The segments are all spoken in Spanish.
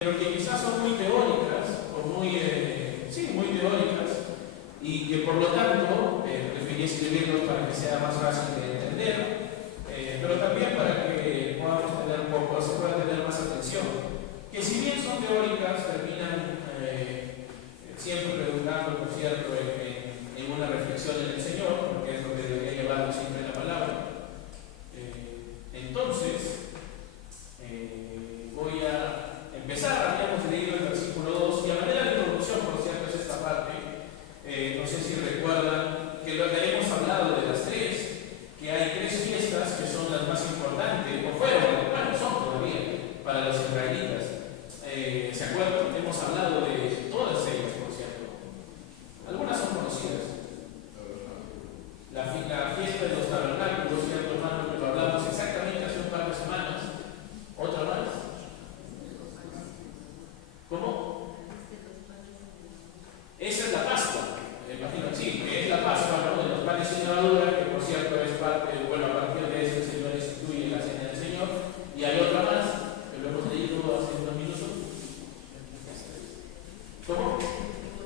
pero que quizás son muy teóricas, o muy, sí, muy teóricas, y que por lo tanto preferí escribirlos para que sea más fácil de entender, pero también para que podamos tener un poco, se pueda tener más atención. Que si bien son teóricas, terminan siempre redundando, por cierto, en una reflexión en el Señor, porque es lo que debería llevarnos siempre la palabra. Entonces, voy a empezar. Habíamos leído el versículo 2, y a manera de introducción, por cierto, es esta parte. No sé si recuerdan que lo que habíamos hablado de las tres, que hay tres fiestas que son las más importantes, o fueron, bueno, son todavía, para los israelitas. ¿Se acuerdan? Hemos hablado de todas ellas, por cierto. Algunas son conocidas. La fiesta de los tabernáculos, ¿cierto, hermano? Que lo hablamos exactamente hace un par de semanas. ¿Otra más? ¿Cómo? Esa es la Pascua. Imagino, sí, que es la Pascua, ¿no? De los panes sin levadura, que por cierto es parte, bueno, a partir de eso el Señor instituye la cena del Señor. Y hay otra más, que lo hemos leído hace unos minutos. ¿Cómo?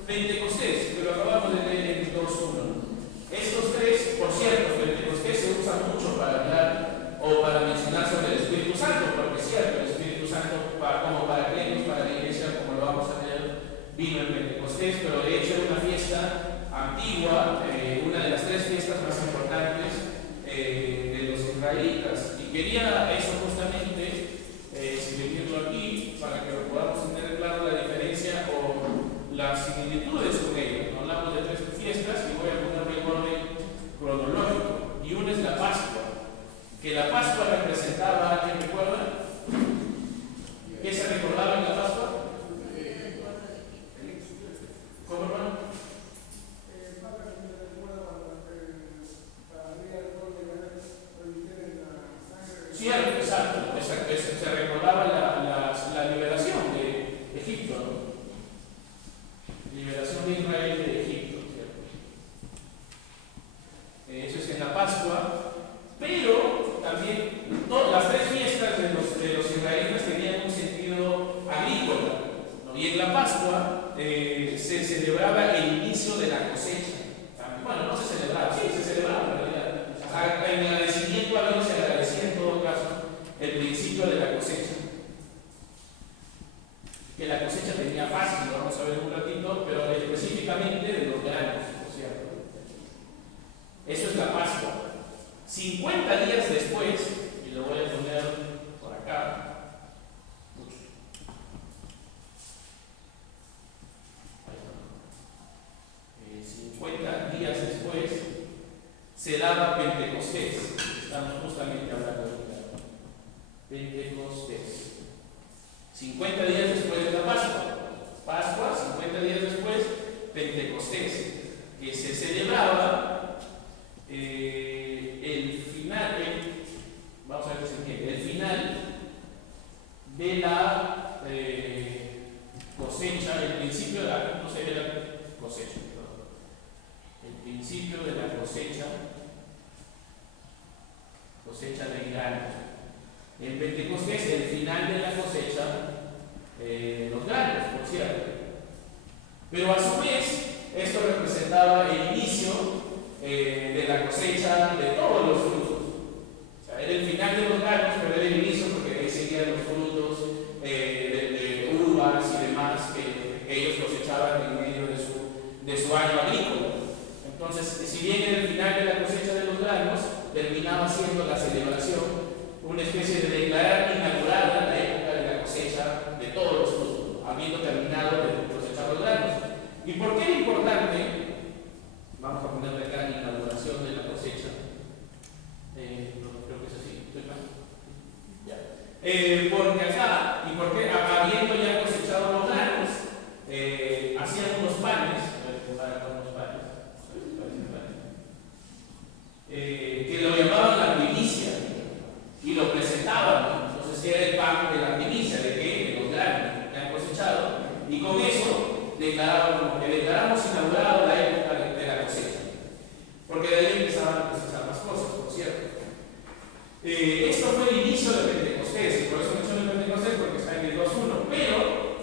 Pentecostés, que lo acabamos de leer en 2.1. Estos tres, por cierto, Pentecostés se usa mucho para hablar o para mencionar sobre el Espíritu Santo, porque es cierto, el Espíritu Santo, como para creyentes, para la iglesia, como lo vamos a leer, vino en Pentecostés, pero de hecho era una fiesta antigua, una de las tres fiestas más importantes de los israelitas. Y quería eso justamente escribirlo aquí para que lo podamos tener claro la diferencia o las similitudes con ellas. No hablamos de tres fiestas y voy a poner en orden cronológico. Y una es la Pascua, que la Pascua representaba, ¿quién recuerda? ¿Qué se recordaba en la Pascua? ¿Cómo, hermano? Cierto, exacto. Se recordaba la liberación de Egipto, ¿no? Liberación de Israel de Egipto, ¿cierto? Eso es en la Pascua, pero también las tres fiestas de los israelitas tenían un sentido agrícola, ¿no? Y en la Pascua se celebraba el inicio de la cosecha. Bueno, no se celebraba, sí, se celebraba en realidad. En agradecimiento a Dios se agradecía en todo caso el principio de la cosecha. Que la cosecha tenía fácil, lo vamos a ver un ratito, pero específicamente de los granos, por cierto. Eso es la Pascua. 50 días después, y lo voy a poner por acá, 50 días después se daba Pentecostés. Estamos justamente hablando de Pentecostés. 50 días después de la Pascua, 50 días después, Pentecostés, que se celebraba el final, vamos a ver qué se entiende, el final de la cosecha, el principio de la, no sé, de la cosecha, perdón. El principio de la cosecha de granos. En Pentecostés, el final de la cosecha, los granos, por cierto. Pero a su vez, esto representaba el inicio de la cosecha de todos los frutos. O sea, era el final de los granos, pero era el inicio porque ahí seguían los frutos de uvas y demás que ellos cosechaban en medio de su año agrícola. Entonces, si bien era el final de la cosecha de los granos, terminaba siendo la celebración una especie de declarar inaugurada la época de la cosecha de todos los frutos, habiendo terminado de cosechar los granos. ¿Y por qué es importante? Vamos a ponerle acá la inauguración de la cosecha. No creo que es así. ¿Estoy mal? Ya. Porque acá, y porque habiendo ya cosechado los granos, hacían unos panes, que lo llamaban la primicia y lo presentaban. Entonces era el pan de la primicia, de los granos que han cosechado, y con eso declaraban como que declaramos inaugurado la época de la cosecha, porque de ahí empezaban a cosechar más cosas, por cierto. Esto fue el inicio de Pentecostés, y por eso menciono Pentecostés, porque está en el 2.1, pero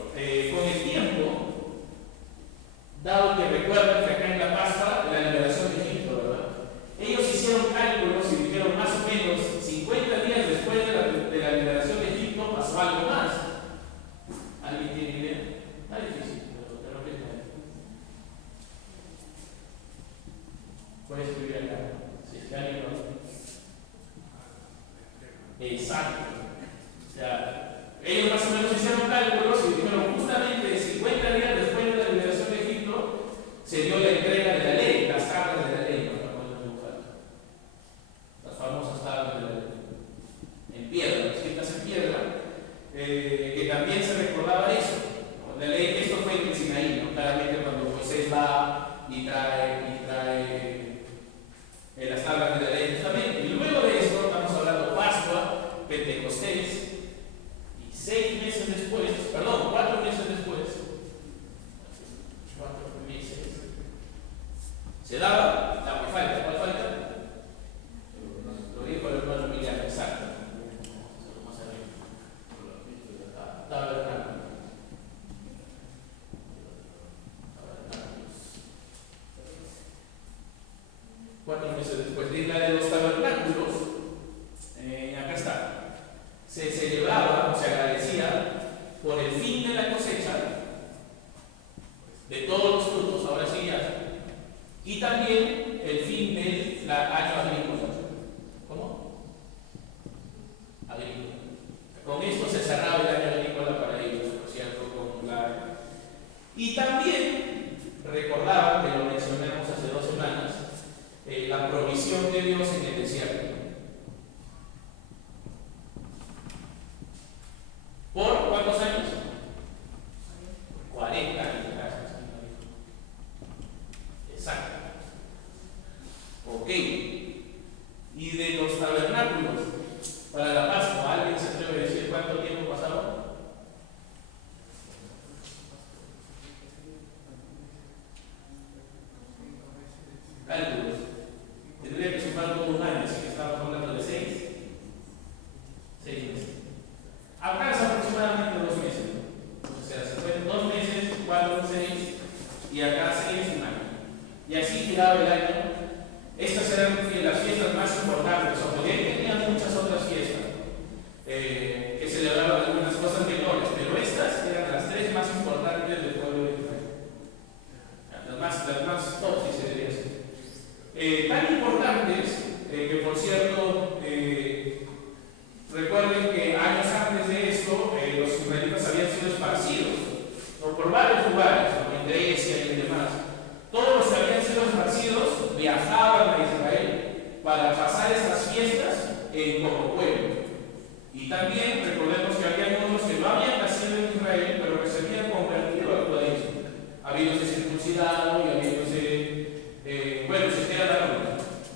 fin de la cosecha, de todos los frutos, ahora sí ya, y también el fin del año agrícola. ¿Cómo? Agrícola. Con esto se cerraba el año agrícola para ellos, por cierto, con la... Y también recordaban, que lo mencionamos hace 2 semanas, la provisión de Dios en el desierto. ¿Por cuántos años? 40 años. Exacto. Ok. Y de los tabernáculos para la Pascua, ¿alguien se atreve a decir cuánto tiempo pasaba? Cálculos. Tendría que sumar todo un año, así que estamos hablando de 6 meses. Acá es aproximadamente 2 meses. O sea, se pueden 2 meses, 4, 6, y acá 6, un año. Y así giraba el año. Estas eran las fiestas más importantes, aunque tenían muchas otras fiestas que celebraban algunas cosas menores, pero estas eran las 3 más importantes del pueblo de Israel. Las más top, si se debería decir. Tan importantes que, por cierto, recuerden que años antes de esto, los israelitas habían sido esparcidos, ¿no? Por varios lugares, ¿no? En Grecia y en demás. Todos los que habían sido esparcidos viajaban a Israel para pasar esas fiestas como pueblo. Y también recordemos que había otros que no habían nacido en Israel, pero que se habían convertido al judaísmo, habiéndose circuncidado y habiéndose, bueno,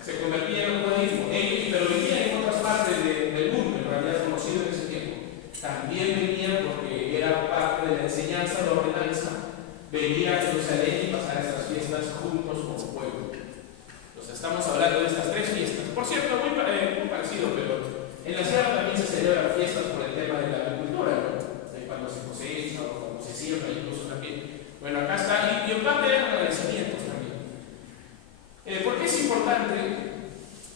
se convertían al judaísmo, pero vivían en otras partes del mundo, en realidad conocido en ese tiempo. También venían porque era parte de la enseñanza de la ordenanza, venir a Jerusalén y pasar estas fiestas juntos como pueblo. Entonces estamos hablando de estas 3 fiestas. Por cierto, muy parecido, pero en la sierra también se celebran fiestas por el tema de la agricultura, ¿no? Cuando se cosecha o cuando se siembra, incluso también. Bueno, acá está, y en parte de agradecimientos también. ¿Por qué es importante?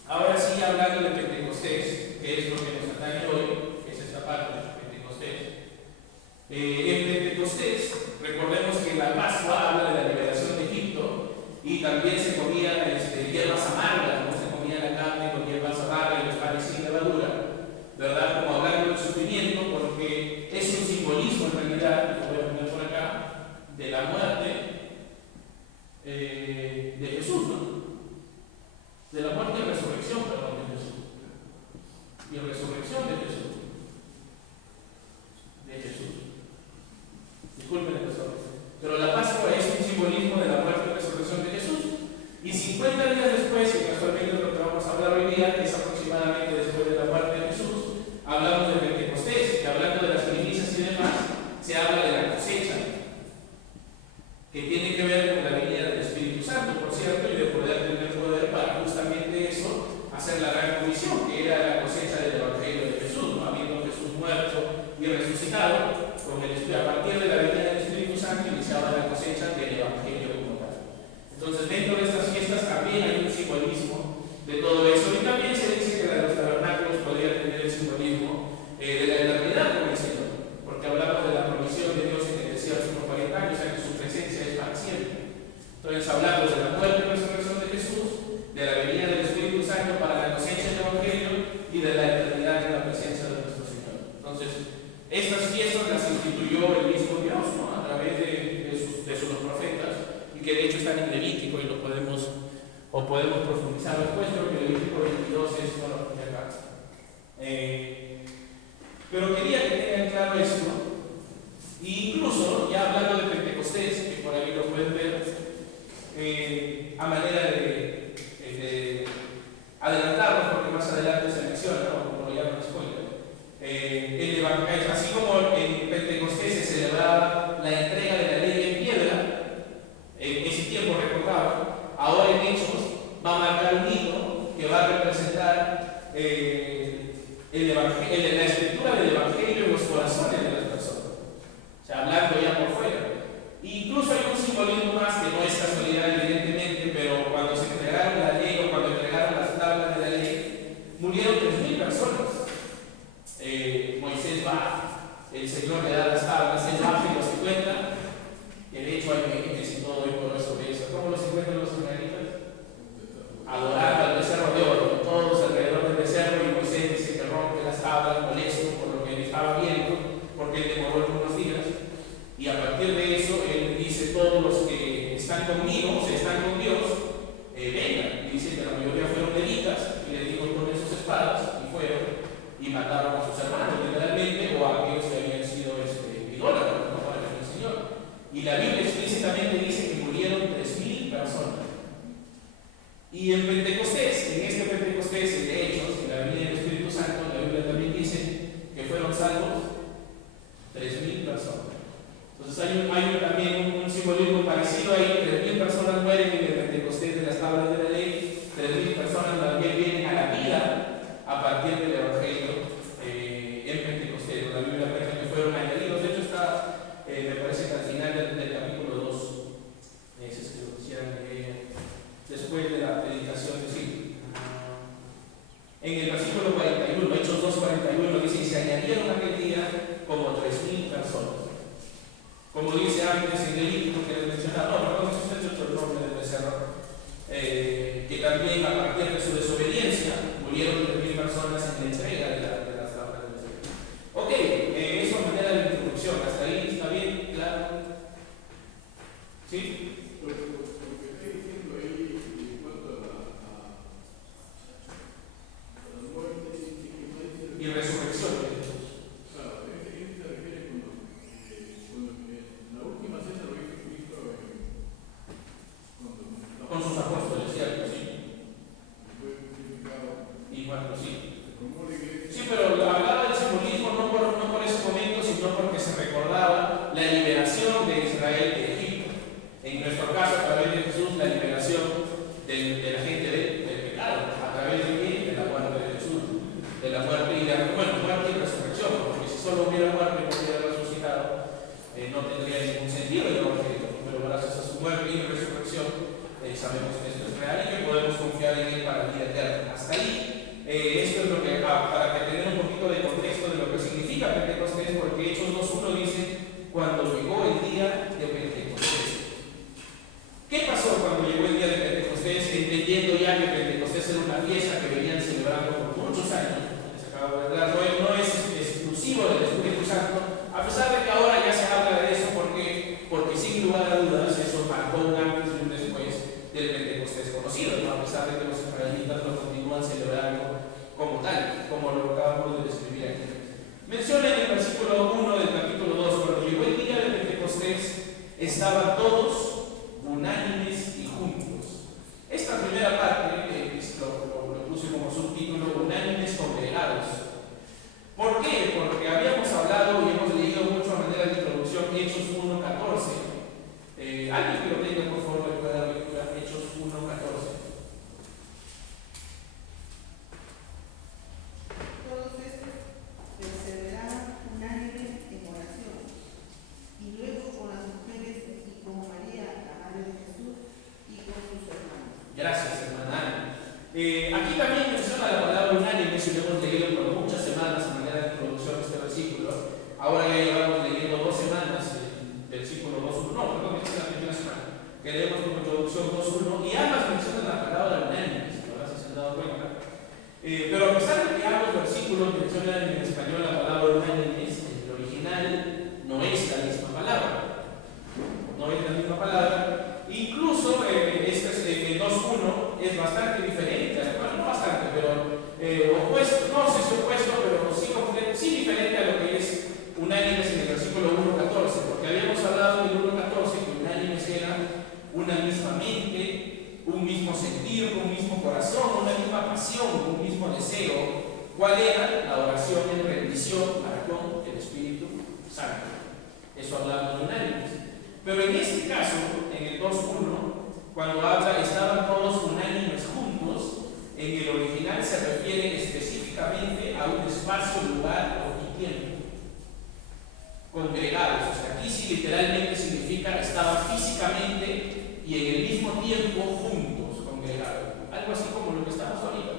Ahora sí, hablando de Pentecostés, que es lo que nos atañe hoy, que es esta parte de Pentecostés. En Pentecostés, recordemos que en la Pascua habla de la liberación de Egipto y también se comían hierbas amargas, no se comía la carne con hierbas amargas y los panes sin levadura, ¿verdad? Como hablando del sufrimiento, porque es un simbolismo en realidad, lo voy a poner por acá, de la muerte de Jesús, ¿no? De la muerte y resurrección, perdón, de Jesús. Y resurrección de Jesús. Disculpen el pastor. Pero la Pascua es un simbolismo de la muerte y resurrección de Jesús. Y 50 días después, y casualmente lo que vamos a hablar hoy día, que es aproximadamente después de la muerte de Jesús, hablamos de Pentecostés, que hablando de las primicias y demás, se habla de la cosecha, que tiene que ver con la venida del Espíritu Santo, por cierto, y de poder tener poder para justamente eso, hacer la gran comisión, que era la cosecha del Evangelio de Jesús, ¿no? Habiendo Jesús muerto y resucitado, a partir de la venida del Espíritu Santo iniciaba la cosecha del Evangelio como tal. Entonces, dentro de estas fiestas también hay un simbolismo de todo eso, y también se dice que la de los tabernáculos podría tener el simbolismo de la eternidad con el Señor, porque hablamos de la provisión de Dios en el desierto por 40 años, o sea que su presencia es para siempre. Entonces, hablamos de la muerte y resurrección de Jesús, de la venida del Espíritu Santo para la cosecha del Evangelio y de la eternidad en la presencia de nuestro Señor. Entonces, estas fiestas las instituyó el mismo Dios, ¿no? A través de sus profetas, y que de hecho están en Levítico y lo podemos profundizar después, creo que Levítico 22 es bueno, acá. Pero quería que tengan claro esto, e incluso ya hablando de Pentecostés, que por ahí lo pueden ver, a manera de adelantarnos, porque más adelante se menciona, ¿no? Como lo llaman spoiler. El evangelio, así como en Pentecostés se celebraba la entrega de la ley en piedra, en ese tiempo recordaba, ahora en Hechos va a marcar un hito que va a representar la escritura del evangelio en los corazones de las personas, o sea, hablando ya por fuera. Incluso hay un simbolismo más que no es casualidad, evidentemente, pero cuando están conmigo, o sea, están con Dios, vengan. Y dice que la mayoría fueron levitas, y les dijo con sus espadas, y fueron y mataron a sus hermanos, literalmente, o a aquellos que habían sido idólatras, ¿no? Para el Señor. Y la Biblia explícitamente dice que murieron 3,000 personas. Y en Pentecostés, en este Pentecostés de Hechos, en la venida del Espíritu Santo, la Biblia también dice que fueron salvos 3,000 personas. Entonces hay también un simbolismo parecido ahí. 3,000 personas mueren en el Pentecostés de las tablas de la ley, 3,000 personas también vienen a la vida a partir del Evangelio en Pentecostés. La Biblia cuenta que fueron añadidos. De hecho está, me parece que al final del capítulo 2, ese es que lo quisieran leer después de la predicación de sí. En el versículo 41, Hechos 2:41 dice: y se añadieron aquel día como 3,000 personas. Como dice antes en el libro que les mencionaba, no, perdón, usted ha hecho el nombre del becerro, que también a partir de su desobediencia murieron 3,000 personas en la entrega de las tablas de la ley. Ok, eso a manera de introducción, hasta ahí está bien, claro. ¿Sí? Y resurrección de Jesús. Claro, se refiere la última cena lo hizo Cristo con sus apóstoles, ¿cierto? Sí. Fue crucificado. Y bueno, sí. Sí, Sí, pero hablaba del simbolismo no por ese momento, sino porque se recordaba la liberación de Israel de Egipto. En nuestro caso, a través de Jesús, la liberación de la gente del pecado. ¿A través de qué? De la muerte de Jesús. De la muerte y muerte y resurrección. Porque si solo hubiera muerte y no hubiera resucitado, no tendría ningún sentido el evangelio. Pero gracias a su muerte y resurrección, sabemos que esto es real y que podemos confiar en él para la vida eterna. Hasta ahí, esto es lo que, para que tener un poquito de contexto de lo que significa Pentecostés, porque Hechos 2:1 dice: cuando llegó el día de Pentecostés. ¿Qué pasó cuando llegó el día de Pentecostés? Entendiendo ya que Pentecostés era una fiesta que venían celebrando por muchos años, no es exclusivo del Espíritu Santo, a pesar de que ahora ya se habla de eso, porque sin lugar a dudas eso marcó un antes y un después del Pentecostés conocido, ¿no? A pesar de que los israelitas lo continúan celebrando como tal, como lo acabamos de describir aquí. Menciona en el versículo 1 del capítulo 2: cuando llegó el día de Pentecostés, estaban todos unánimes y juntos. Esta primera parte lo puse como subtítulo: unánimes congregados. ¿Por qué? Porque habíamos hablado y hemos leído mucho a manera de introducción Hechos 1:14. Alguien que lo tenga, por favor, me puede dar lectura. Hechos 1:14. Todos estos perseveraban unánimes en oración, y luego con las mujeres y con María, la madre de Jesús, y con sus hermanos. Gracias, hermana. Aquí también menciona la palabra unánime, si lo hemos leído por muchas semanas a manera de introducción a este versículo. Ahora ya llevamos leyendo 2 semanas el versículo 2:1. No, perdón, esta es la primera semana que leemos como introducción 2:1, y ambas mencionan la palabra unánime, si no se han dado cuenta. Pero a pesar de que ambos versículos mencionan en español la palabra unánime, en el original no es la misma palabra. No es la misma palabra. Incluso este 2:1 es bastante diferente, bueno, no bastante, pero opuesto, no sé si opuesto, pero sí diferente a lo que es unánimes en el versículo 1:14, porque habíamos hablado en el 1:14 que unánimes era una misma mente, un mismo sentir, un mismo corazón, una misma pasión, un mismo deseo. ¿Cuál era? La oración en rendición al don del Espíritu Santo. Eso hablamos de unánimes. Pero en este caso, en el 2:1, cuando habla estaban todos unánimes juntos, en el original se refiere específicamente a un espacio, lugar y tiempo. Congregados, o sea, aquí sí literalmente significa estaban físicamente y en el mismo tiempo juntos, congregados. Algo así como lo que estamos ahorita.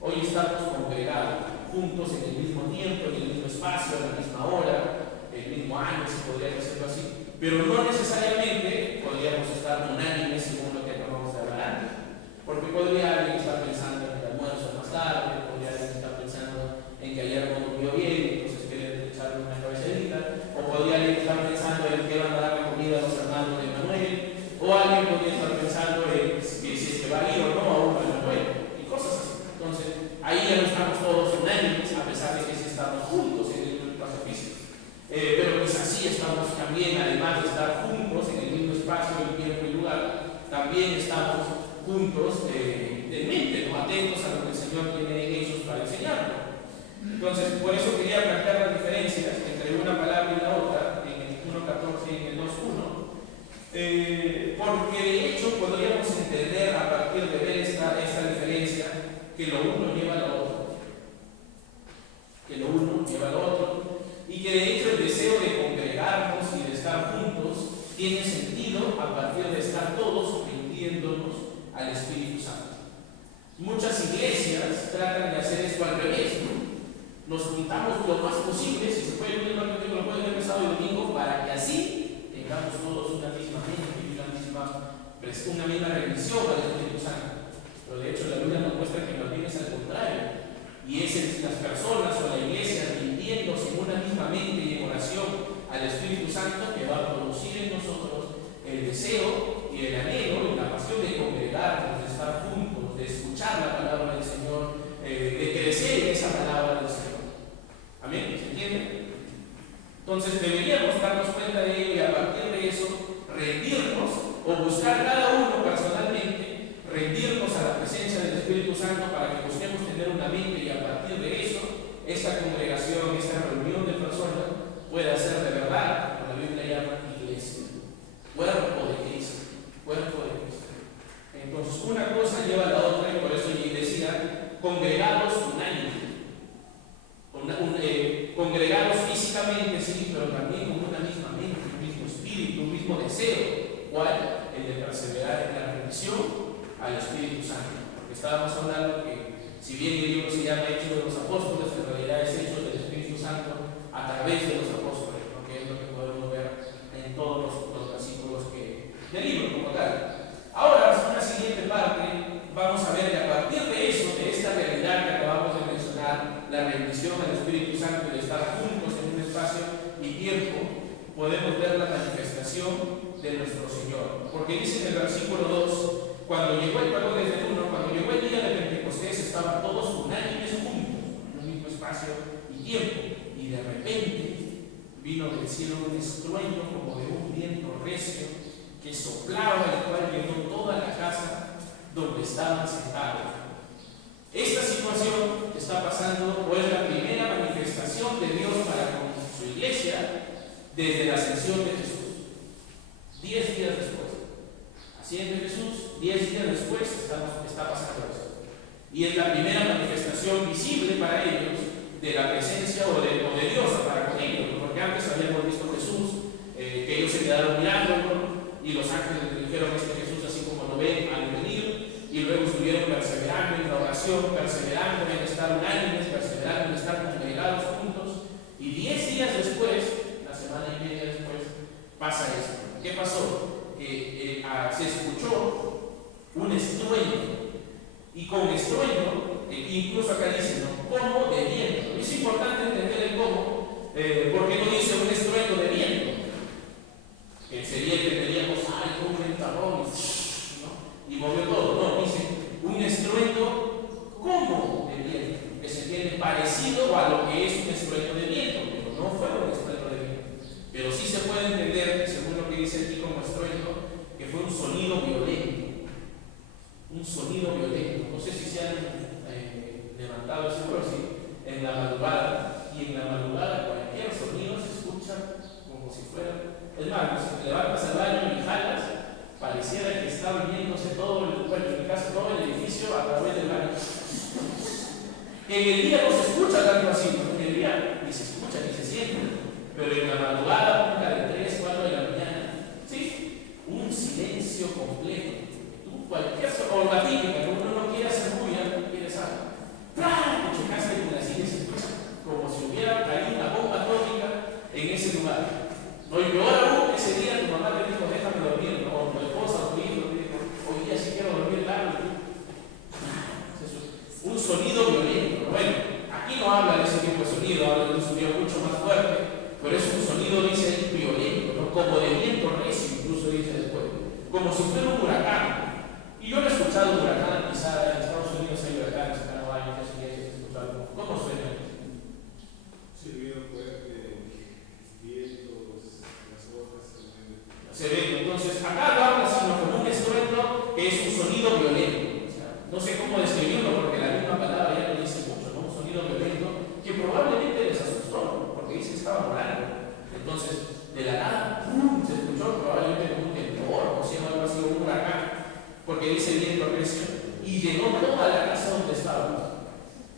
Hoy estamos congregados, juntos en el mismo tiempo, en el mismo espacio, a la misma hora, el mismo año, si podría decirlo así. Pero no necesariamente podríamos estar unánimes según lo que acabamos de hablar antes. Porque podría alguien estar pensando en el almuerzo más tarde, podría alguien estar pensando en que ayer no durmió bien, entonces quiere echarle una cabecita, o podría alguien estar pensando en que van a dar la comida a los hermanos de Manuel, o alguien además de estar juntos en el mismo espacio, el tiempo y lugar, también estamos juntos de mente, ¿no? Atentos a lo que el Señor tiene en ellos para enseñarnos. Entonces, por eso quería plantear las diferencias entre una palabra y la otra, en el 1.14 y en el 2.1, porque de hecho podríamos entender a partir de ver esta diferencia que lo uno lleva a lo otro. Que lo uno lleva a lo otro, y que de hecho el deseo de congregarnos y de estar juntos tiene sentido a partir de estar todos rindiéndonos al Espíritu Santo. Muchas iglesias tratan de hacer esto al revés, ¿no? Nos juntamos lo más posible, si se puede unir más que lo pueden ver sábado y domingo, para que así tengamos todos una misma mente y una misma rendición al Espíritu Santo. Pero de hecho la Biblia nos muestra que más bien es al contrario, y es las personas o la iglesia rindiéndose en una misma mente y en oración al Espíritu Santo que va a producir en nosotros el deseo y el anhelo y la pasión de congregarnos, de estar juntos, de escuchar la palabra del Señor, de crecer en esa palabra del Señor. Amén, ¿se entiende? Entonces deberíamos darnos cuenta de ello y a partir de eso rendirnos o buscar cada uno personalmente, rendirnos a la presencia del Espíritu Santo para que busquemos tener una mente y a partir de eso esta congregación, esta reunión de personas pueda ser de verdad, como la Biblia llama, iglesia, cuerpo de Cristo, cuerpo de Cristo. Entonces una cosa lleva a la otra y por eso yo decía congregados unánimes. Congregados físicamente, sí, pero también con una misma mente, un mismo espíritu, un mismo deseo. ¿Cuál? El de perseverar en la rendición al Espíritu Santo. Porque estábamos hablando que, si bien el libro se llama Hechos de los Apóstoles, en realidad es Hechos del Espíritu Santo a través de los apóstoles, porque es lo que podemos ver en todos los versículos del libro como tal. Ahora, en una siguiente parte, vamos a ver que a partir de eso, de esta realidad que acabamos de mencionar, la rendición al Espíritu Santo y de estar juntos en un espacio y tiempo, podemos ver la manifestación de nuestro Señor. Porque dice en el versículo 2, cuando llegó el día de Pentecostés, estaban todos unánimes juntos, en un mismo espacio y tiempo, y de repente vino del cielo un estruendo como de un viento recio que soplaba, el cual llenó toda la casa donde estaban sentados. Esta situación está pasando, o es la primera manifestación de Dios para con su iglesia desde la ascensión de Jesús. 10 días después. Asciende Jesús, 10 días después está pasando eso. Y es la primera manifestación visible para ellos de la presencia o de Dios para con ellos, porque antes habíamos visto Jesús, que ellos se quedaron mirándolo y los ángeles le dijeron Jesús así como lo ven al venir. Y luego estuvieron perseverando en la oración, perseverando en estar unánimes, perseverando en estar congregados juntos. Y 10 días después, una semana y media después, pasa esto. ¿Qué pasó? Se escuchó un estruendo. Y con estruendo, incluso acá dice, ¿no? Como de viento. Es importante entender el cómo, porque no dice un estruendo de viento. Que sería el que teníamos, como un ventarrón, y movió todo. No, dice un estruendo como de viento, que se tiene parecido a lo que es un estruendo de viento, pero no fue un estruendo de viento. Pero sí se puede entender, según lo que dice aquí como estruendo, que fue un sonido violento. Un sonido violento. No sé si se han levantado ese pero sí, en la madrugada. Y en la madrugada cualquier sonido se escucha como si fuera. Es más, si te levantas al baño y jalas, pareciera que está viniéndose todo el edificio a través del baño. En el día no se escucha tanto así, ¿no? En el día ni se escucha ni se siente, pero en la madrugada, de 3, 4 de la mañana, ¿sí? Un silencio completo. Tú cualquier o la típica, que uno no quiere hacer bulla, no quiere saber. ¡Claro! Te chocaste con la silla, como si hubiera caído una bomba atómica en ese lugar. No, y peor aún, ese día tu mamá te dijo, déjame dormir, ¿no? O tu esposa o tu hijo te dijo, hoy día sí quiero dormir largo. Un sonido violento. Bueno, aquí no habla de ese tipo de sonido, habla de un sonido mucho más fuerte, pero es un sonido, dice ahí, violento, ¿no? Como de viento recio, incluso dice después, como si fuera un huracán. Y yo no he escuchado un huracán, quizá en Estados Unidos hay huracanes, acá no hay, eso ya he escuchado. ¿Cómo suena? Sí, ruido fuerte, vientos, las hojas se mueven. se ve. Entonces, acá lo habla sino como un estruendo que es un sonido violento. O sea, no sé cómo describirlo porque la misma palabra ya lo dice mucho, ¿no? Un sonido violento que probablemente les asustó, porque dice que estaba volando. Entonces, de la nada, ¡pum!, se escuchó probablemente como un temblor, o sea, algo así, un huracán, porque dice viento recio, y llenó toda la casa donde estábamos.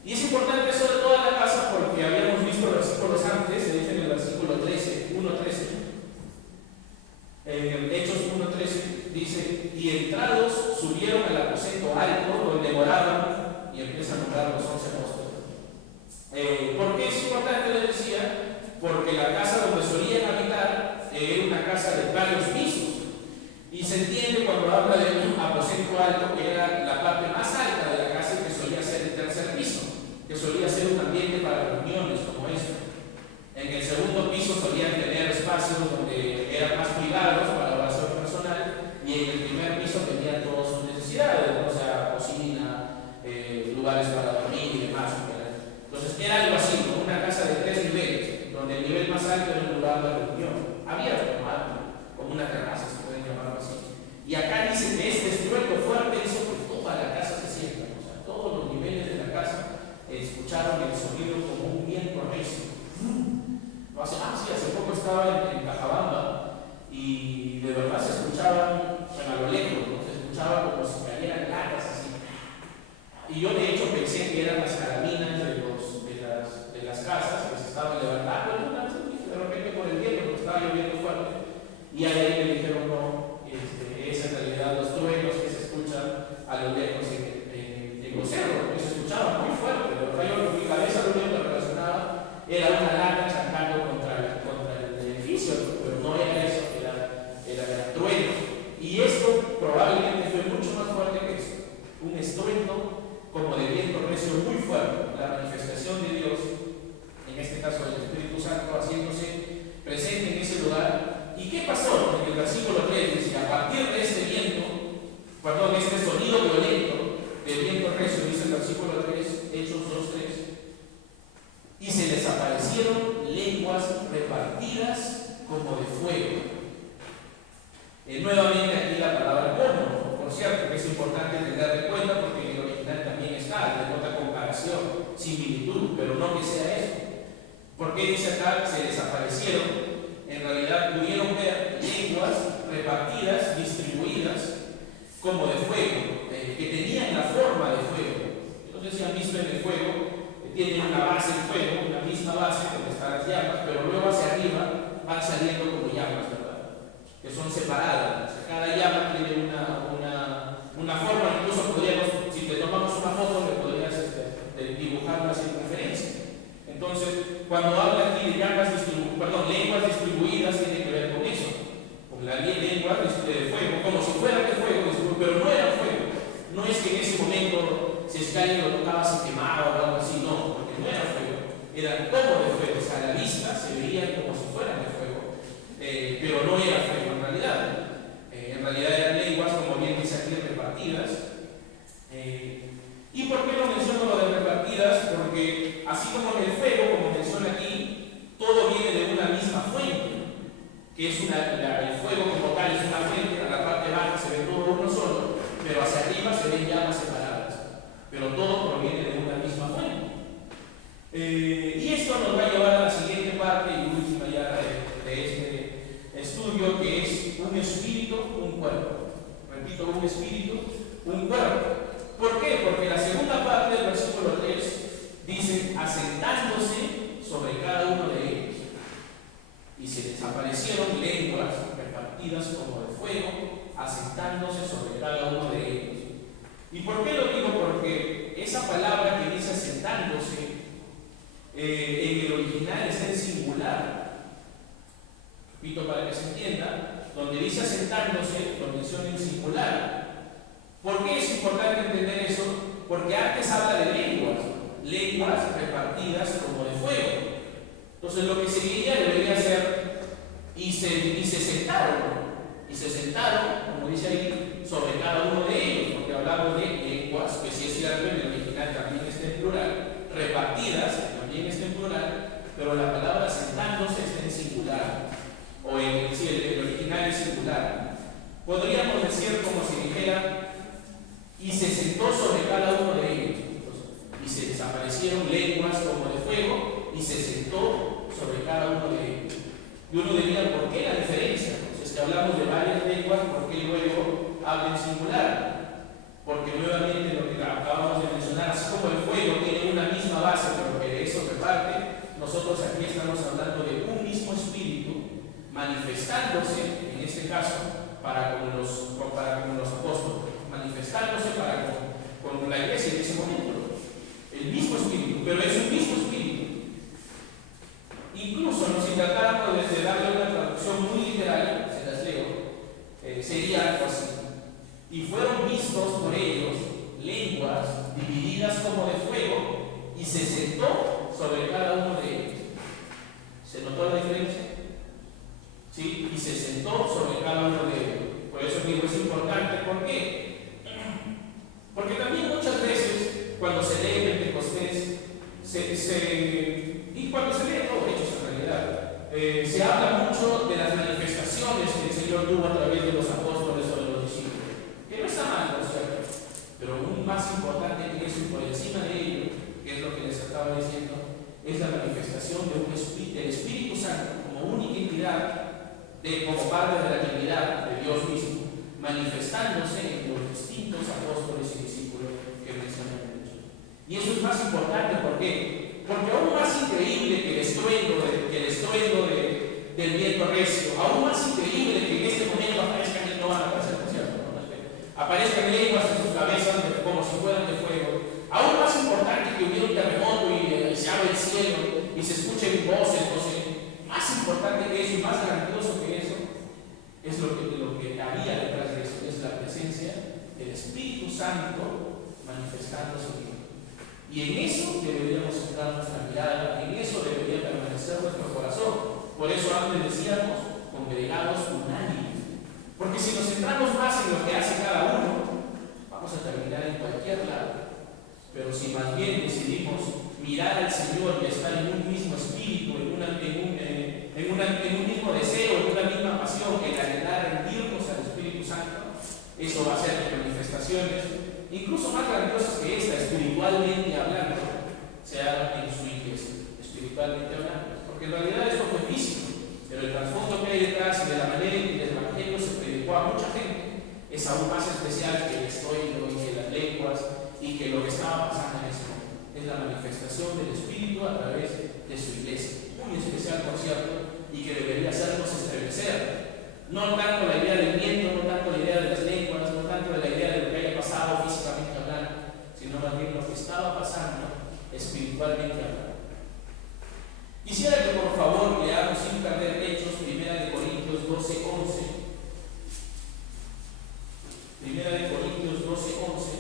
Y es importante eso de toda la casa porque habíamos visto versículos antes, se dice en el versículo 13, 1:13, en Hechos 1:13, dice: y entrados subieron al aposento alto donde moraban, y empieza a nombrar los 11 apóstoles. ¿Por qué es importante? Les decía, porque la casa donde solían habitar era una casa de varios pisos. Y se entiende cuando habla de un aposento alto que era la parte más alta de la casa, que solía ser el tercer piso, que solía ser un ambiente para reuniones como esto. En el segundo piso solían tener espacios donde eran más privados para oración personal, y en el primer piso tenían todas sus necesidades, ¿no? O sea, cocina, lugares para dormir y demás. Entonces era algo así, ¿no? Una casa de 3 niveles, donde el nivel más alto era un lugar de reunión. Había como una terraza, se pueden llamar así. Y acá dice que este estruendo fuerte hizo que toda la casa se sienta, o sea, todos los niveles de la casa escucharon el sonido como un viento recio. Hace poco estaba en Cajabamba y de verdad se escuchaban, bueno, a lo lejos, ¿no? Se escuchaba como si cayeran latas así. Y yo de hecho pensé que eran las caraminas de las casas que se estaban levantando, de repente por el viento, porque estaba lloviendo fuerte. Y ahí me dijeron: no, es en realidad los truenos que se escuchan a lo lejos en los cerros, que se escuchaban muy fuerte. De verdad, yo en mi cabeza lo único que relacionaba era una lata chacando contra el edificio, pero no era eso, era trueno. Y esto probablemente fue mucho más fuerte que eso, un estruendo como de viento recio muy fuerte, la manifestación de Dios, en este caso del Espíritu Santo, haciéndose presente en ese lugar. ¿Y qué pasó? En el versículo 3 dice: a partir de este este sonido violento del viento recio, dice el versículo 3, Hechos 2:3, y se les aparecieron lenguas repartidas como de fuego. Nuevamente aquí la palabra como, por cierto, que es importante tener en cuenta porque en el original también está, denota comparación, similitud, pero no que sea eso. ¿Por qué dice acá se les aparecieron? En realidad pudieron ver lenguas repartidas, distribuidas como de fuego, que tenían la forma de fuego. No sé si han visto en el fuego, tienen una base de fuego, una misma base donde están las llamas, pero luego hacia arriba van saliendo como llamas, ¿verdad? Que son separadas. O sea, cada llama tiene una forma, incluso podríamos, si te tomamos una foto, le podrías dibujar una circunferencia. Entonces, cuando habla aquí de lenguas distribuidas, tiene que ver con eso, con la lengua de fuego, como si fuera de fuego, pero no era fuego. No es que en ese momento, si es que alguien lo tocaba, se quemaba o algo así, no, porque no era fuego, era como de fuego. O sea, a la vista se veían como si fueran de fuego, pero no era fuego en realidad. En realidad eran lenguas, como bien dice aquí, repartidas. ¿Y por qué lo menciono lo de repartidas? Porque así como en el fuego, como menciona aquí, todo viene de una misma fuente, que es el fuego como tal es una fuente, a la parte baja se ve todo uno solo, pero hacia arriba se ven llamas separadas, pero todo proviene de una misma fuente. Y esto nos va a llevar a la siguiente parte y última ya de este estudio, que es un espíritu, un cuerpo. Repito, un espíritu, un cuerpo. ¿Por qué? Porque la segunda parte del versículo 3 dice: asentándose sobre cada uno de ellos. Y se les aparecieron lenguas repartidas como de fuego, asentándose sobre cada uno de ellos. ¿Y por qué lo digo? Porque esa palabra que dice asentándose, en el original está en singular. Repito para que se entienda, donde dice asentándose, lo menciona en singular. ¿Por qué es importante entender eso? Porque antes habla de lenguas repartidas como de fuego. Entonces lo que seguiría debería ser y se sentaron, como dice ahí, sobre cada uno de ellos, porque hablamos de lenguas, que sí es cierto, en el original también está en plural, repartidas, que también está en plural, pero la palabra sentándose está en singular, o el original en singular. Podríamos decir como si dijera, y se sentó sobre cada uno de ellos. Y se desaparecieron lenguas como de fuego, y se sentó sobre cada uno de ellos. Y uno diría, ¿por qué la diferencia? Si es que hablamos de varias lenguas, ¿por qué luego habla en singular? Porque nuevamente lo que acabamos de mencionar, así como el fuego tiene una misma base, pero que de eso reparte, nosotros aquí estamos hablando de un mismo espíritu manifestándose, en este caso, para con los apóstoles, manifestándose para con la iglesia en ese momento. El mismo espíritu, pero es un mismo espíritu. Incluso si tratáramos de darle una traducción muy literal, se las leo, sería algo así. Y fueron vistos por ellos lenguas divididas como de fuego, y se sentó sobre cada uno de ellos. ¿Se notó la diferencia? ¿Sí? Y se sentó sobre cada uno de ellos. Por eso digo, es importante. ¿Por qué? Porque también muchas veces, cuando se lee Pentecostés, y cuando se lee todo Hechos en realidad, se habla mucho de las manifestaciones que el Señor tuvo a través de los apóstoles o de los discípulos. Que no está mal, ¿no es cierto? Pero aún más importante que eso, y por encima de ello, que es lo que les estaba diciendo, es la manifestación de del Espíritu Santo como única entidad, como parte de la Trinidad de Dios mismo, manifestándose en los distintos apóstoles y discípulos que mencionan. Y eso es más importante, ¿por qué? Porque aún más increíble que el estruendo del viento recio, aún más increíble que en este momento aparezcan, no van a aparecer, ¿no es cierto? Aparezcan lenguas en sus cabezas como si fueran de fuego. Aún más importante que hubiera un terremoto y se abre el cielo y se escuchen voces, más importante que eso y más grandioso que eso es lo que había detrás de eso, es la presencia del Espíritu Santo manifestándose. Y en eso deberíamos centrar nuestra mirada, en eso debería permanecer nuestro corazón. Por eso antes decíamos, congregados unánimes. Porque si nos centramos más en lo que hace cada uno, vamos a terminar en cualquier lado. Pero si más bien decidimos mirar al Señor y estar en un mismo espíritu, en un mismo deseo, en una misma pasión, en anhelar rendirnos al Espíritu Santo, eso va a ser que manifestaciones, incluso más grandiosas que esta, espiritualmente hablando, se hagan en su iglesia, espiritualmente hablando. Porque en realidad esto fue físico, pero el trasfondo que hay detrás y de la manera en que el Evangelio se predicó a mucha gente es aún más especial que el estoico y que las lenguas y que lo que estaba pasando en ese momento. Es la manifestación del Espíritu a través de su iglesia, muy especial por cierto, y que debería hacernos estremecer. No tanto la idea del viento, no tanto la idea de las lenguas, no tanto la idea de lo que haya pasado físicamente hablando, sino más bien lo que estaba pasando espiritualmente hablando. Quisiera que por favor leamos sin perder Hechos, 1 Corintios 12:11. 1 Corintios 12:11.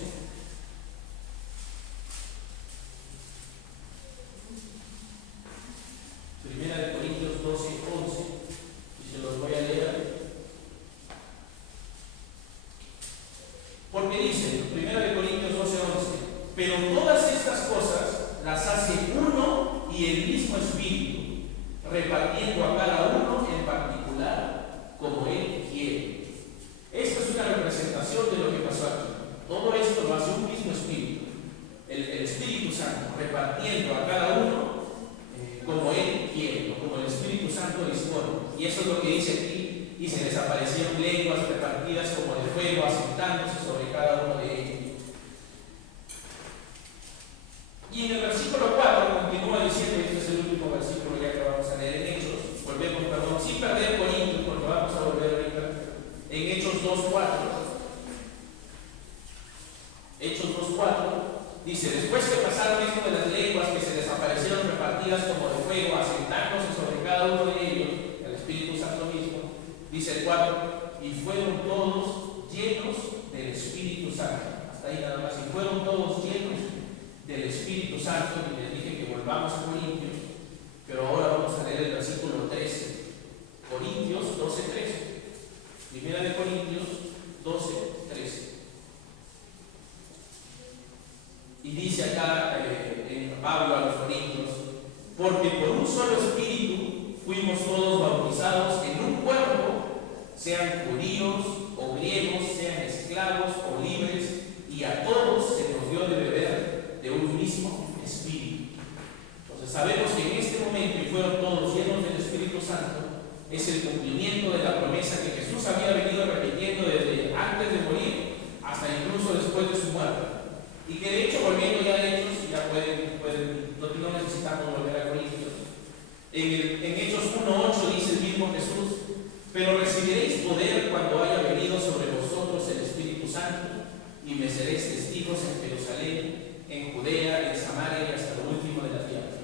Primera de Corintios 12:11, y se los voy a leer. Porque dice, 1 Corintios 12:11, pero todas estas cosas las hace uno y el mismo Espíritu, repartiendo a cada uno en particular como Él quiere. Esta es una representación de lo que pasó aquí. Todo esto lo hace un mismo Espíritu, el Espíritu Santo, repartiendo a cada uno como Él quiere, o como el Espíritu Santo dispone. Y eso es lo que dice aquí, y se les aparecieron lenguas repartidas como de fuego, asentándose sobre cada uno de ellos. Y en el versículo 4 continúa diciendo, y este es el último versículo ya que vamos a leer en Hechos, volvemos, perdón, sin perder Corintios, porque vamos a volver ahorita, en Hechos 2:4. Hechos 2:4 dice, después que pasaron esto de las lenguas que se desaparecieron repartidas como de fuego, asentándose sobre cada uno de ellos, el Espíritu Santo mismo, dice el 4, y fueron todos llenos del Espíritu Santo. Hasta ahí nada más, y fueron todos llenos del Espíritu Santo. Y les dije que volvamos a Corintios, pero ahora vamos a leer el versículo 13. Corintios 12:13. Primera de Corintios 12:13. Y dice acá en Pablo a los Corintios, porque por un solo Espíritu fuimos todos bautizados en un cuerpo, sean sean judíos o griegos, sean esclavos o libres, y a todos se nos dio de beber de un mismo espíritu. Entonces sabemos que en este momento, y fueron todos llenos del Espíritu Santo, es el cumplimiento de la promesa que Jesús había venido repitiendo desde antes de morir hasta incluso después de su muerte. Y que de hecho, volviendo ya a Hechos, ya no necesitamos volver a Corintios. En Hechos 1:8 dice el mismo Jesús: pero recibiréis poder cuando haya venido sobre vosotros el Espíritu Santo, y me seréis testigos en Jerusalén, en Judea, en Samaria y hasta lo último de la tierra.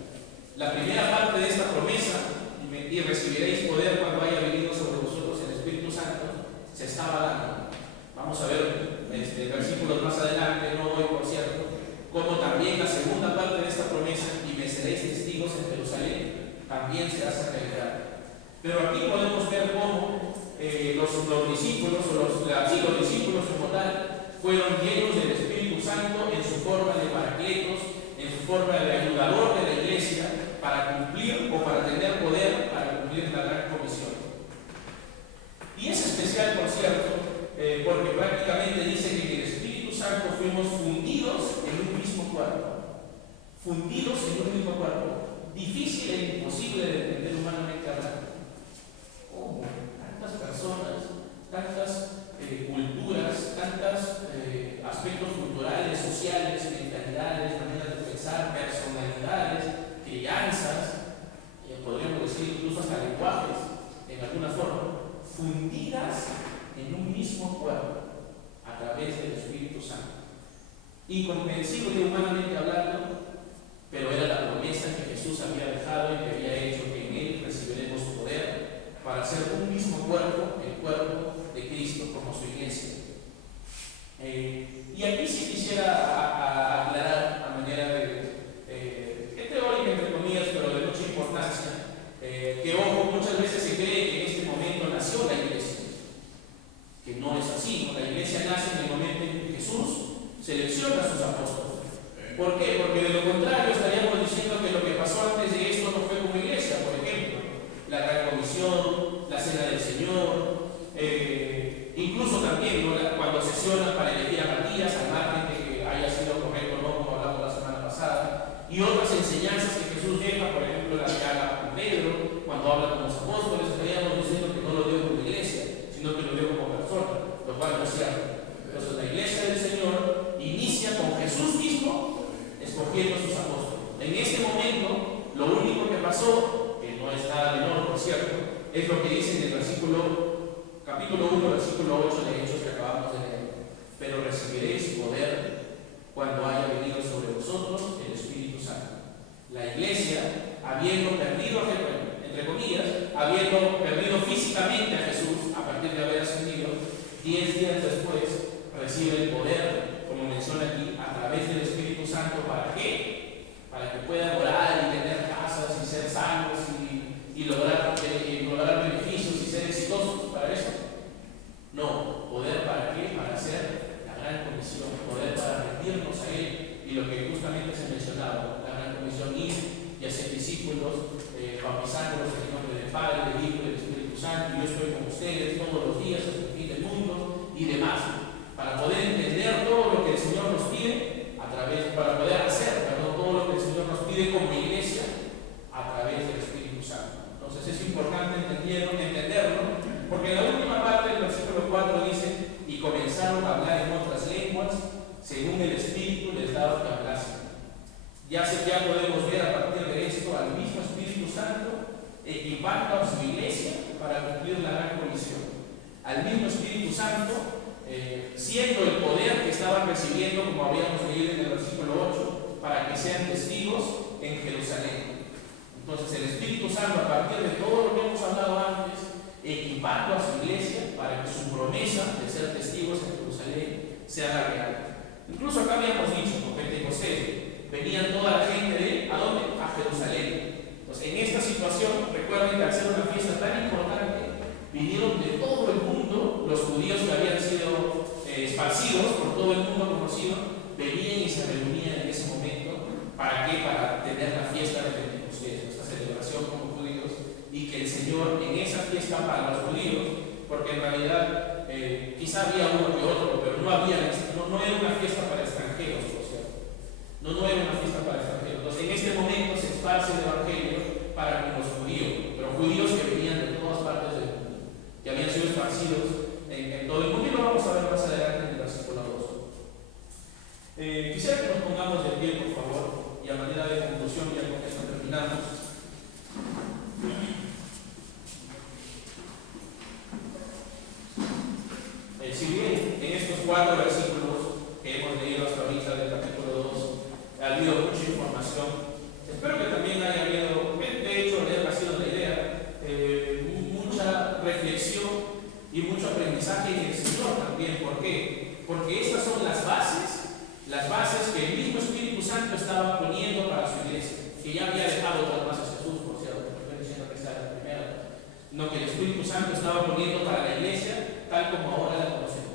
La primera parte de esta promesa, y recibiréis poder cuando haya venido sobre vosotros el Espíritu Santo, se estaba dando. Vamos a ver versículos más adelante, no hoy por cierto, como también la segunda parte de esta promesa, y me seréis testigos en Jerusalén, también se hace realidad. Pero aquí podemos ver cómo los discípulos, los discípulos como tal, fueron llenos del Espíritu Santo en su forma de paracletos, en su forma de ayudador de la iglesia, para cumplir o para tener poder para cumplir la gran comisión. Y es especial, por cierto, porque prácticamente dice que en el Espíritu Santo fuimos fundidos en un mismo cuerpo. Fundidos en un mismo cuerpo. Difícil e imposible de entender humanamente hablando. ¿Cómo? Tantas personas, tantas culturas, tantos aspectos culturales, sociales, mentalidades, maneras de pensar, personalidades, crianzas, podríamos decir incluso hasta lenguajes, en alguna forma, fundidas en un mismo cuerpo a través del Espíritu Santo. Incomprensible humanamente hablando, pero era la promesa que Jesús había dejado y que había hecho, que en Él recibiremos poder para ser un mismo cuerpo, el cuerpo de Cristo como su iglesia. Y aquí sí quisiera aclarar a manera de teórica, entre comillas, pero de mucha importancia, que ojo, muchas veces se cree que en este momento nació la iglesia, que no es así, ¿no? La iglesia nace en el momento en que Jesús selecciona a sus apóstoles. ¿Por qué? Porque de lo contrario estaríamos diciendo que lo que pasó antes de esto no fue como iglesia. Por ejemplo, la gran comisión, la cena del Señor, incluso también, ¿no?, cuando sesionan para elegir a Matías, al margen de que haya sido correcto o no, como hablamos la semana pasada, y otras enseñanzas que Jesús deja, por ejemplo la que haga Pedro cuando habla con los apóstoles, estaríamos diciendo que no lo dio como iglesia, sino que lo dio como persona, lo cual no es cierto. Entonces la iglesia del Señor inicia con Jesús mismo escogiendo a sus apóstoles. En este momento, lo único que pasó, que no es nada menor, por cierto, es lo que dice en el capítulo 1, versículo 8 de Hechos que acabamos de leer. Pero recibiréis poder cuando haya venido sobre vosotros el Espíritu Santo. La iglesia, habiendo perdido, entre comillas, habiendo perdido físicamente a Jesús a partir de haber ascendido, 10 días después recibe el poder, como menciona aquí, a través del Espíritu Santo. ¿Para qué? Para que puedan orar y tener casas y ser sanos y lograr beneficios y ser exitosos. ¿Para eso? No. ¿Poder para qué? Para hacer la gran comisión, poder para rendirnos a Él, y lo que justamente se mencionaba, la gran comisión: ir y hacer discípulos, bautizándolos en el nombre del Padre, del Hijo y del Espíritu Santo. Y yo estoy con ustedes todos los días hasta el fin del mundo, y demás, para poder entender todo lo que el Señor nos pide para poder hacer, todo lo que el Señor nos pide como iglesia a través del Espíritu Santo. Entonces es importante entenderlo, porque en la última parte del versículo 4 dice: y comenzaron a hablar en otras lenguas según el Espíritu les daba que hablasen. Ya podemos ver a partir de esto al mismo Espíritu Santo equipando a su iglesia para cumplir la gran comisión. Al mismo Espíritu Santo siendo el poder que estaban recibiendo, como habíamos leído en el versículo 8, para que sean testigos en Jerusalén. Entonces el Espíritu Santo, a partir de todo lo que hemos hablado antes, equipando a su iglesia para que su promesa de ser testigos en Jerusalén se haga real. Incluso acá habíamos dicho, con Pentecostés, venían toda la gente de, ¿a dónde? A Jerusalén. Entonces en esta situación, recuerden que al ser una fiesta tan importante, vinieron de todo el mundo, los judíos que habían sido esparcidos por todo el mundo conocido, venían y se reunían en ese momento. ¿Para qué? Para tener la fiesta de Pentecostés, nuestra celebración como judíos, y que el Señor en esa fiesta para los judíos, porque en realidad realidad quizá había uno que otro, pero no era una fiesta para extranjeros, por cierto. No era una fiesta para extranjeros. Entonces, en este momento se esparce el evangelio para los judíos, pero judíos que venían de todas partes del mundo, que habían sido esparcidos en todo el mundo, y lo vamos a ver más adelante en el versículo 2. Quisiera que nos pongamos de pie, por favor, y a manera de conclusión, ya con esto terminamos. Si bien en estos 4 versículos que hemos leído hasta ahorita del capítulo 2 ha habido mucha información, espero que también haya habido, de hecho, ha sido la idea, mucha reflexión y mucho aprendizaje en el Señor también. ¿Por qué? Porque estas son las bases que el mismo Espíritu Santo estaba poniendo para su iglesia, que ya había dejado otras bases Jesús, por cierto, no estoy diciendo que esta era la primera, no, que el Espíritu Santo estaba poniendo para la iglesia tal como ahora la conocemos.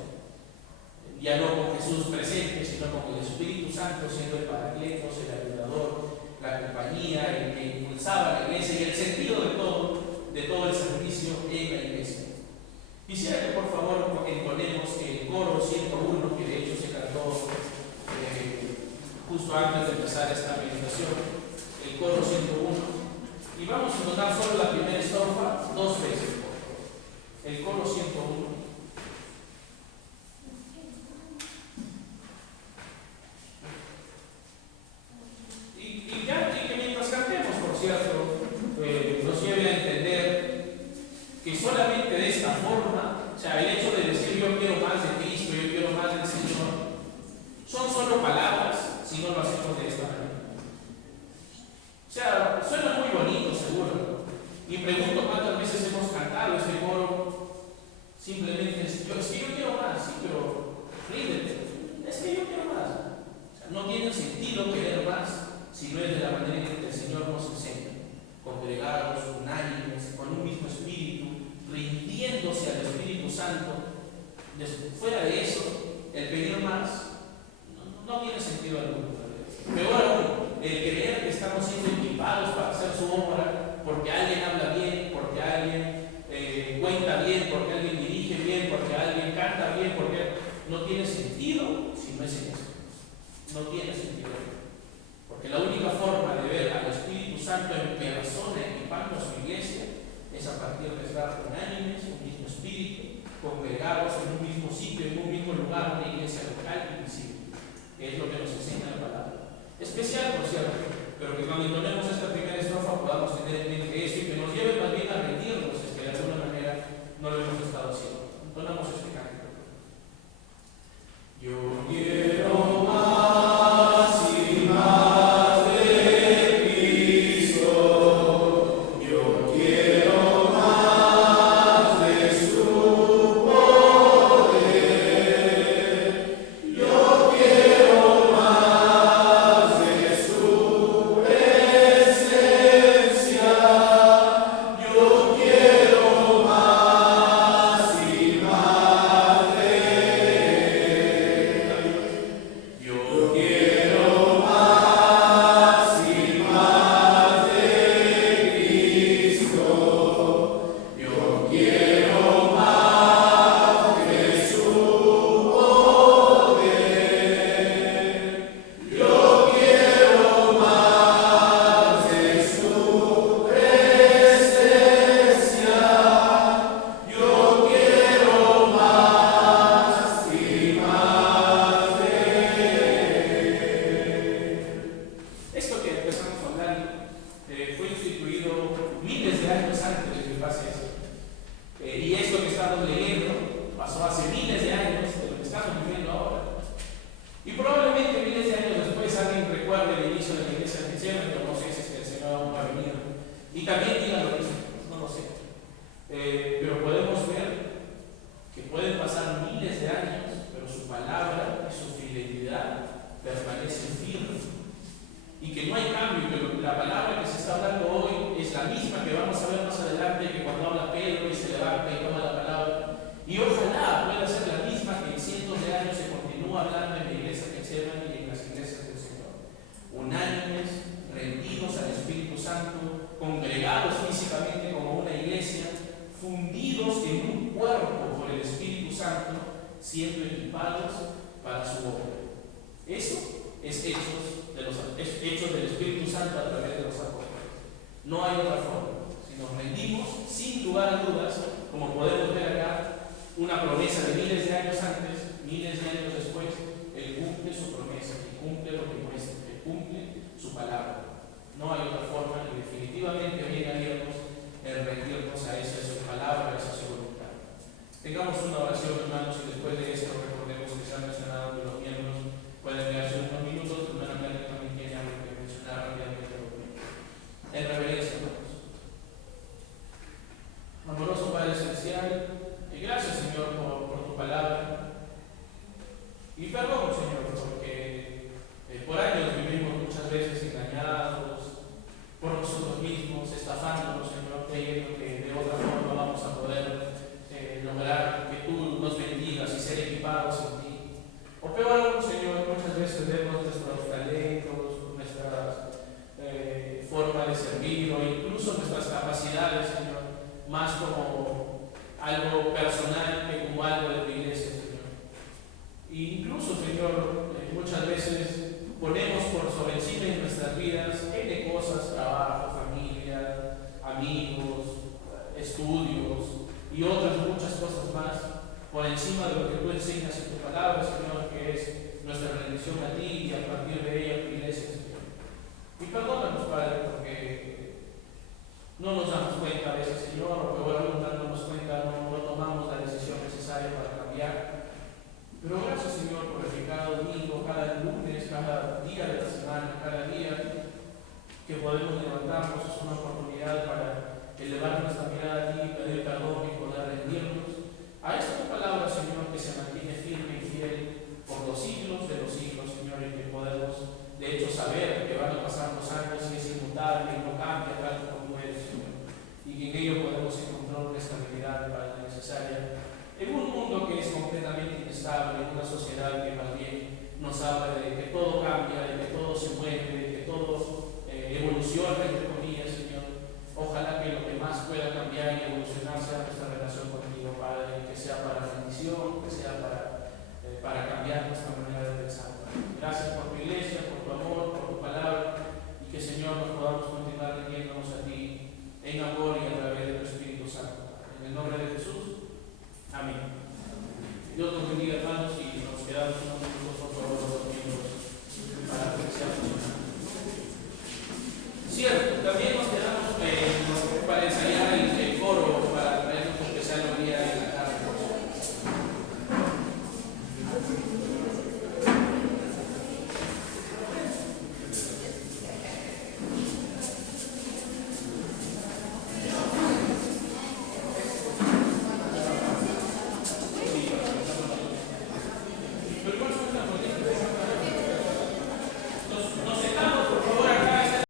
Ya no con Jesús presente, sino con el Espíritu Santo siendo el paracletos, el ayudador, la compañía, el que impulsaba la iglesia y el sentido de todo el servicio en la iglesia. Quisiera que por favor entonemos el coro 101, que de hecho se cantó justo antes de empezar esta meditación, el coro 101, y vamos a entonar solo la primera estrofa 2 veces, por favor. El coro 101. Y que mientras cantemos, por cierto, nos lleve a entender que solamente de esta forma, o sea, el hecho de decir yo quiero más de Cristo, yo quiero más del Señor, son solo palabras si no lo hacemos de esta manera. O sea, suena muy bonito, seguro. Y pregunto cuántas veces hemos cantado este coro. Simplemente es que yo quiero más, sí, pero ríndete. Es que yo quiero más. O sea, no tiene sentido querer más si no es de la manera en que el Señor nos enseña. Congregados, unánimes, con un mismo espíritu, rindiéndose al Espíritu Santo. Fuera de eso, el pedir más no tiene sentido alguno. Peor aún, el creer que estamos siendo equipados para hacer su obra porque alguien habla bien, porque alguien cuenta bien, porque alguien dirige bien, porque alguien canta bien, porque no tiene sentido si no es en eso. No tiene sentido. Porque la única forma de ver al Espíritu Santo en persona equipando a su iglesia es a partir de estar unánimes, un mismo espíritu, congregados en un mismo sitio, en un mismo lugar, una iglesia local y visible, que es lo que nos enseña la palabra. Especial, por cierto, pero que cuando entonemos esta primera estrofa podamos tener en mente esto y que nos lleve más bien a rendirnos, es que de alguna manera no lo hemos estado haciendo. Entonamos este canto. Yo quiero más y más de Cristo. Yo quiero más de su poder. Yo quiero más de su presencia. Yo quiero más y más de Yo quiero más y más de Cristo. Yo quiero más de su poder. Yo quiero más de su presencia. Yo quiero más y más de Esto que empezamos a hablar fue instituido miles de años antes de que pase esto. Y esto que estamos leyendo pasó hace miles de años de lo que estamos viviendo ahora. Y probablemente miles de años después alguien recuerde el inicio de la iglesia cristiana, pero no sé si es que el Señor aún va a venir. Y también diga lo mismo, no lo sé. Pero podemos ver que pueden pasar miles de años, pero su palabra y su fidelidad permanecen firmes. Y que no hay cambio, que la palabra que se está hablando hoy es la misma que vamos a ver más adelante, que cuando habla Pedro y se levanta y toma la palabra. Y ojalá pueda ser la misma que en cientos de años se continúa hablando en la iglesia que se llama y en las iglesias del Señor. Unánimes, rendidos al Espíritu Santo, congregados físicamente como una iglesia, fundidos en un cuerpo por el Espíritu Santo, siendo equipados para su obra. Eso es hechos del Espíritu Santo a través de los apóstoles. No hay otra forma. Si nos rendimos, sin lugar a dudas, como podemos ver acá, una promesa de miles de años antes, miles de años después, Él cumple su promesa, y cumple lo que muestra, Él cumple su palabra. No hay otra forma, y definitivamente bien haríamos en rendirnos a esa su palabra, a esa su voluntad. Tengamos una oración, hermanos, y después de esto recordemos que se ha mencionado que los miembros pueden quedarse unos minutos, hermana Blanca también tiene algo que mencionar rápidamente. En reverencia, hermanos. Amoroso Padre Celestial, y gracias, Señor, por tu palabra. Y perdón, Señor, porque por años vivimos muchas veces engañados por nosotros mismos, estafándonos, Señor, creyendo que de otra forma vamos a poder lograr que tú nos bendigas y ser equipados en ti. O peor aún, Señor, muchas veces vemos nuestros talentos, nuestra forma de servir o incluso nuestras capacidades, Señor, más como algo personal que como algo de tu iglesia, Señor. E incluso, Señor, muchas veces ponemos por sobre encima de nuestras vidas de cosas, trabajo, familia, amigos, estudios y otras muchas cosas más por encima de lo que tú enseñas en tu palabra, Señor, que es nuestra rendición a ti y a partir de ella a tu iglesia, Señor. Y perdónanos, Padre, porque no nos damos cuenta a veces, Señor, o peor aún dándonos cuenta, no tomamos la decisión necesaria para cambiar. Pero gracias, Señor, porque cada domingo, cada lunes, cada día de la semana, cada día que podemos levantarnos es una oportunidad para elevar nuestra mirada a ti, pedir perdón y poder rendirnos a esta tu palabra, Señor, que se mantiene firme y fiel por los siglos de los siglos, Señor, y que podemos, de hecho, saber que van a pasar los años y es inmutable y no cambia tal como eres, Señor, y que en ello podemos encontrar una estabilidad para la necesaria en un mundo que es completamente inestable, en una sociedad que más bien nos habla de que todo cambia, de que todo se mueve, de que todo evoluciona, entre comillas, Señor. Ojalá que lo que más pueda cambiar y evolucionar sea nuestra relación contigo, Padre, que sea para bendición, que sea para cambiar nuestra manera de pensar. Gracias por tu iglesia, por tu amor, por tu palabra, y que, Señor, nos podamos continuar rindiéndonos a ti en amor y a través de tu Espíritu Santo. En el nombre de Jesús. Amén. Dios nos bendiga, hermanos, y nos quedamos unos minutos.